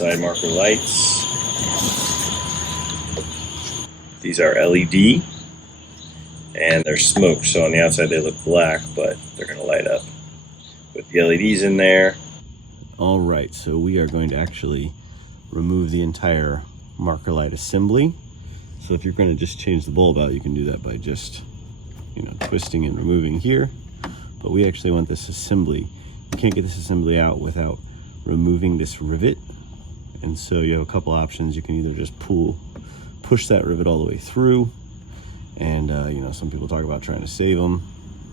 side marker lights. These are LED and they're smoked, so on the outside they look black, but they're going to light up with the LEDs in there. All right, so we are going to actually remove the entire marker light assembly. So if you're going to just change the bulb out, you can do that by just, twisting and removing here. But we actually want this assembly. You can't get this assembly out without removing this rivet. And so you have a couple options. You can either just push that rivet all the way through. And some people talk about trying to save them.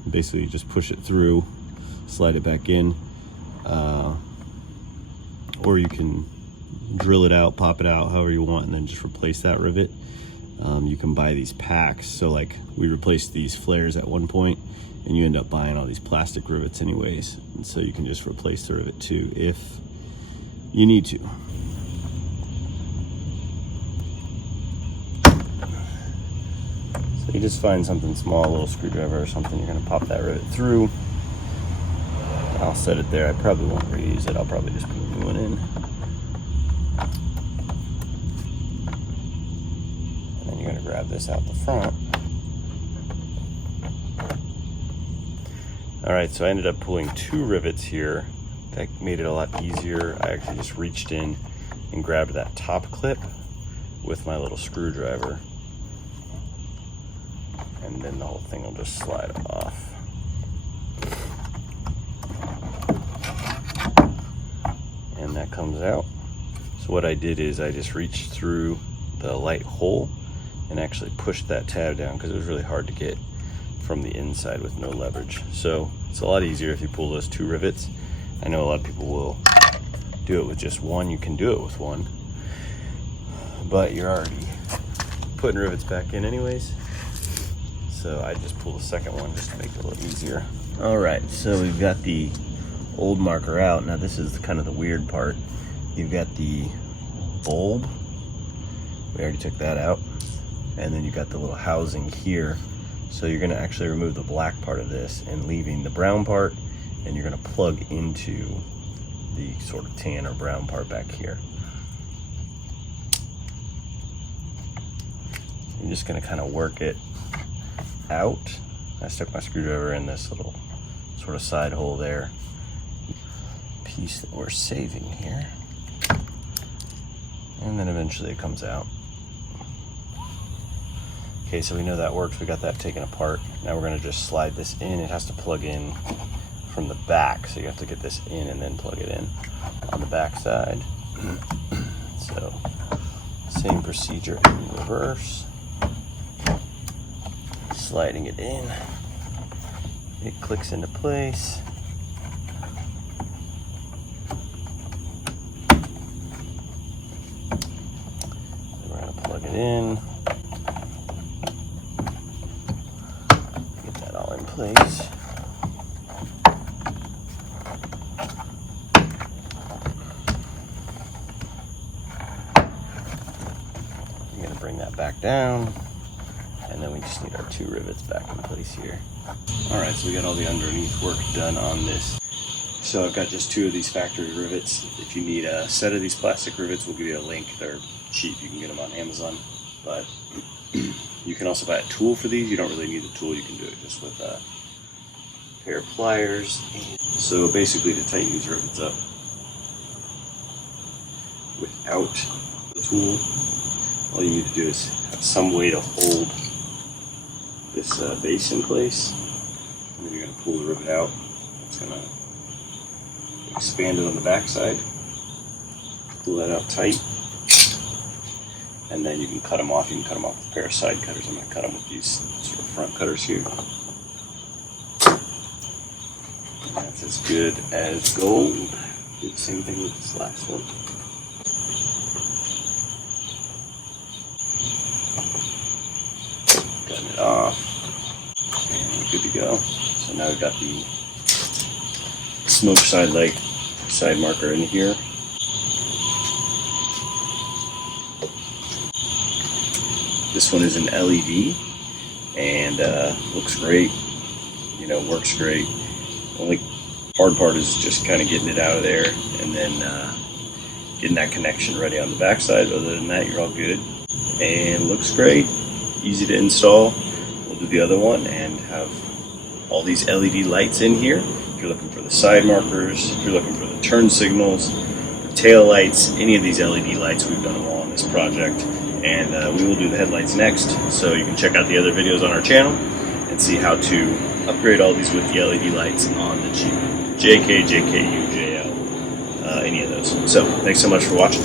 Basically, you just push it through, slide it back in. Or you can drill it out, pop it out, however you want, and then just replace that rivet. You can buy these packs. So like we replaced these flares at one point, and you end up buying all these plastic rivets anyways. And so you can just replace the rivet too if you need to. So you just find something small, a little screwdriver or something, you're gonna pop that rivet through. I'll set it there. I probably won't reuse it. I'll probably just put a new one in. And then you're gonna grab this out the front. All right, so I ended up pulling 2 rivets here. That made it a lot easier. I actually just reached in and grabbed that top clip with my little screwdriver. And then the whole thing will just slide off. And that comes out. So what I did is I just reached through the light hole and actually pushed that tab down because it was really hard to get from the inside with no leverage. So it's a lot easier if you pull those 2 rivets. I know a lot of people will do it with just one. You can do it with one, but you're already putting rivets back in anyways. So I just pull the second one just to make it a little easier. All right, so we've got the old marker out. Now this is kind of the weird part. You've got the bulb. We already took that out. And then you got the little housing here. So you're gonna actually remove the black part of this and leaving the brown part, and you're gonna plug into the sort of tan or brown part back here. You're just gonna kind of work it out. I stuck my screwdriver in this little sort of side hole there. Piece that we're saving here. And then eventually it comes out. Okay, so we know that works. We got that taken apart. Now we're gonna just slide this in. It has to plug in from the back, so you have to get this in and then plug it in on the back side. So, same procedure in reverse. Sliding it in. It clicks into place. Then we're gonna plug it in. Place. I'm going to bring that back down, and then we just need our 2 rivets back in place here. All right, so we got all the underneath work done on this. So I've got just 2 of these factory rivets. If you need a set of these plastic rivets, we'll give you a link. They're cheap. You can get them on Amazon, but you can also buy a tool for these. You don't really need the tool. You can do it just with a pair of pliers. So basically, to tighten these rivets up without the tool, all you need to do is have some way to hold this base in place. And then you're going to pull the rivet out. It's going to expand it on the back side. Pull that out tight. And then you can cut them off. You can cut them off with a pair of side cutters. I'm going to cut them with these sort of front cutters here. And that's as good as gold. Do the same thing with this last one. Cutting it off. And we're good to go. So now we've got the smoke side light side marker in here. This one is an LED and looks great, works great. The only hard part is just kind of getting it out of there, and then getting that connection ready on the backside. Other than that, you're all good. And looks great, easy to install. We'll do the other one and have all these LED lights in here. If you're looking for the side markers, if you're looking for the turn signals, the tail lights, any of these LED lights, we've done them all on this project. And we will do the headlights next. So you can check out the other videos on our channel and see how to upgrade all these with the LED lights on the Jeep. JK, JKU, JL, any of those. So thanks so much for watching.